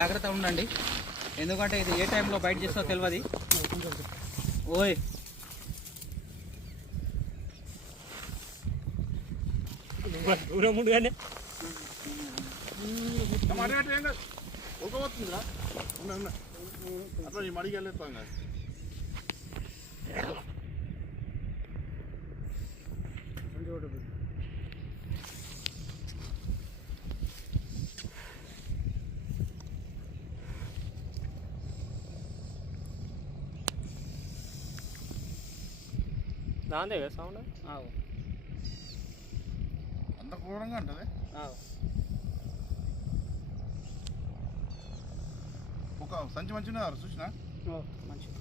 జాగ్రత్త ఉండండి. ఎందుకంటే ఇది ఏ టైంలో బయట చేస్తో తెలియదు ఓయ్. దూరం ముందుగానే ఉడకపోతుందిరా ఉన్నా ఉన్నా అట్లా ఈ మడికి వెళ్ళేస్తాం కదా. దాందే కదా సౌండ్? ఆవు. అంత క్రూరంగా ఉంటుంది? ఆవు. ఒక సంచి మంచిగా చూసినా మంచిది